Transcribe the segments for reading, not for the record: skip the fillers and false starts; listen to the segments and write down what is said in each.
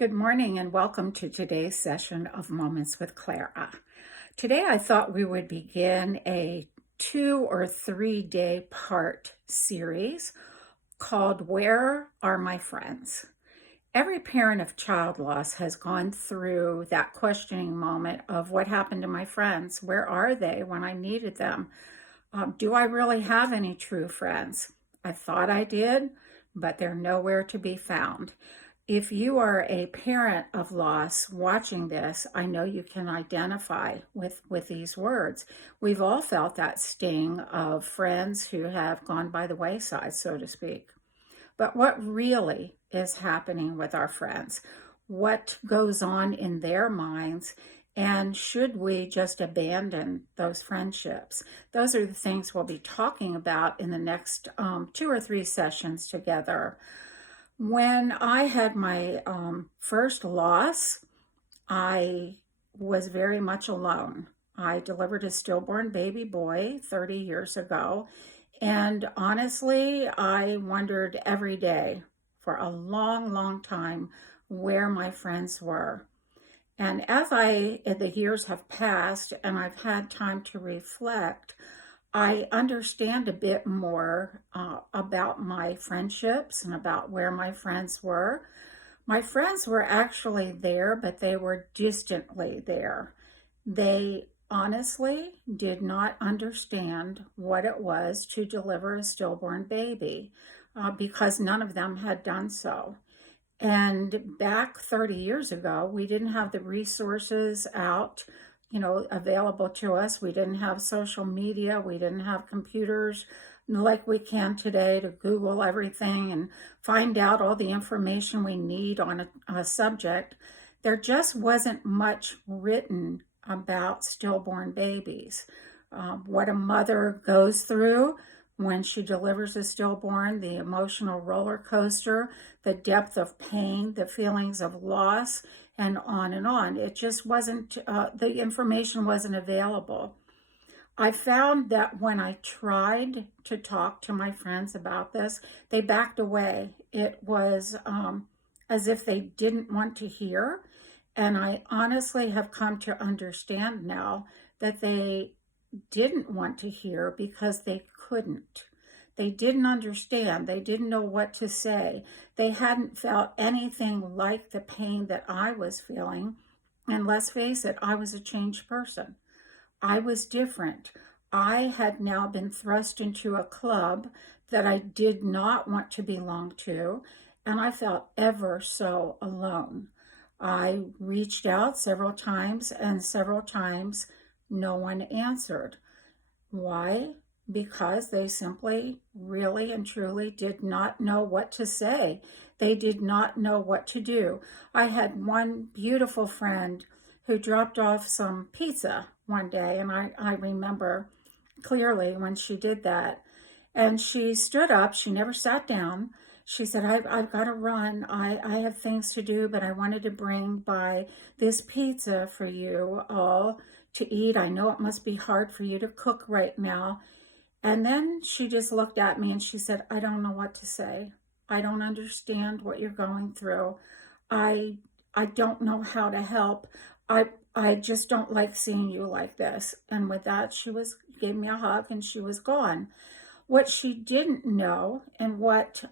Good morning and welcome to today's session of Moments with Clara. Today I thought we would begin a 2 or 3 day part series called Where Are My Friends? Every parent of child loss has gone through that questioning moment of what happened to my friends? Where are they when I needed them? Do I really have any true friends? I thought I did, but they're nowhere to be found. If you are a parent of loss watching this, I know you can identify with these words. We've all felt that sting of friends who have gone by the wayside, so to speak. But what really is happening with our friends? What goes on in their minds? And should we just abandon those friendships? Those are the things we'll be talking about in the next 2 or 3 sessions together. When I had my first loss, I was very much alone. I delivered a stillborn baby boy 30 years ago, and honestly, I wondered every day for a long, long time where my friends were. And as the years have passed and I've had time to reflect, I understand a bit more about my friendships and about where my friends were. My friends were actually there, but they were distantly there. They honestly did not understand what it was to deliver a stillborn baby because none of them had done so. And back 30 years ago, we didn't have the resources out, available to us. We didn't have social media. We didn't have computers like we can today to Google everything and find out all the information we need on a subject. There just wasn't much written about stillborn babies, what a mother goes through when she delivers a stillborn, the emotional roller coaster, the depth of pain, the feelings of loss, and on and on. It just wasn't, the information wasn't available. I found that when I tried to talk to my friends about this, they backed away. It was as if they didn't want to hear. And I honestly have come to understand now that they didn't want to hear because they couldn't. They didn't understand. They didn't know what to say. They hadn't felt anything like the pain that I was feeling. And let's face it, I was a changed person. I was different. I had now been thrust into a club that I did not want to belong to, and I felt ever so alone. I reached out several times, and several times no one answered. Why? Because they simply, really and truly did not know what to say. They did not know what to do. I had one beautiful friend who dropped off some pizza one day, and I remember clearly when she did that. And she stood up, she never sat down. She said, I've got to run. I have things to do, but I wanted to bring by this pizza for you all to eat. I know it must be hard for you to cook right now. And then she just looked at me and she said, I don't know what to say. I don't understand what you're going through. I don't know how to help. I just don't like seeing you like this. And with that, gave me a hug and she was gone. What she didn't know and what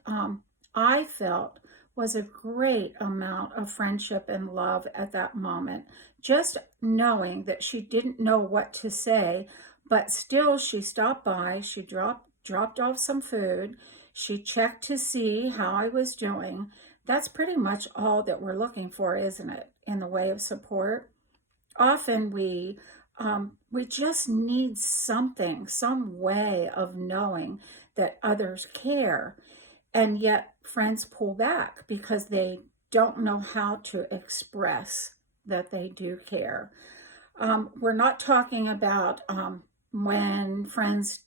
I felt was a great amount of friendship and love at that moment. Just knowing that she didn't know what to say, but still she stopped by, she dropped off some food, she checked to see how I was doing. That's pretty much all that we're looking for, isn't it, in the way of support? Often we just need something, some way of knowing that others care. And yet friends pull back because they don't know how to express that they do care. We're not talking about when friends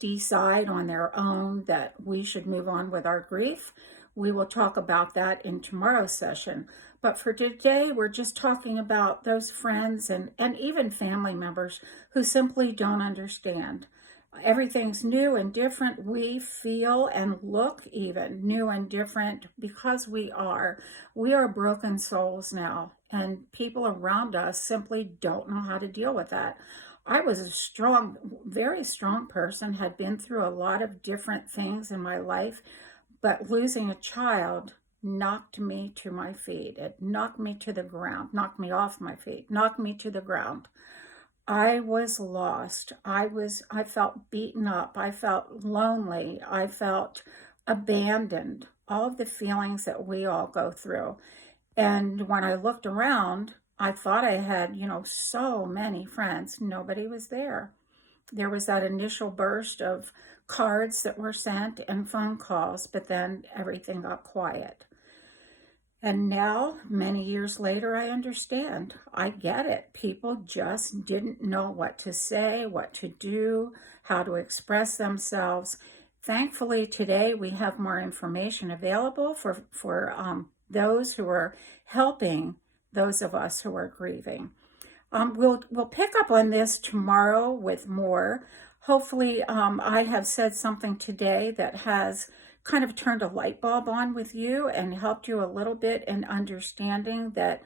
decide on their own that we should move on with our grief. We will talk about that in tomorrow's session. But for today, we're just talking about those friends and even family members who simply don't understand. Everything's new and different. We feel and look even new and different because we are. We are broken souls now, and people around us simply don't know how to deal with that. I was a strong, very strong person, had been through a lot of different things in my life, but losing a child knocked me to my feet. It knocked me to the ground, knocked me off my feet, knocked me to the ground. I was lost. I felt beaten up. I felt lonely. I felt abandoned. All of the feelings that we all go through. And when I looked around, I thought I had, so many friends. Nobody was there. There was that initial burst of cards that were sent and phone calls, but then everything got quiet. And now, many years later, I understand. I get it. People just didn't know what to say, what to do, how to express themselves. Thankfully, today we have more information available for those who are helping those of us who are grieving. We'll pick up on this tomorrow with more. Hopefully, I have said something today that has kind of turned a light bulb on with you and helped you a little bit in understanding that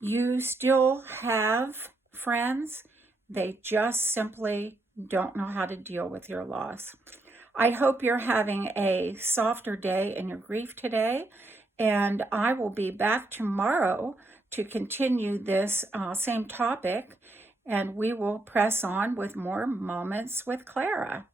you still have friends. They just simply don't know how to deal with your loss. I hope you're having a softer day in your grief today, and I will be back tomorrow to continue this same topic, and we will press on with more Moments with Clara.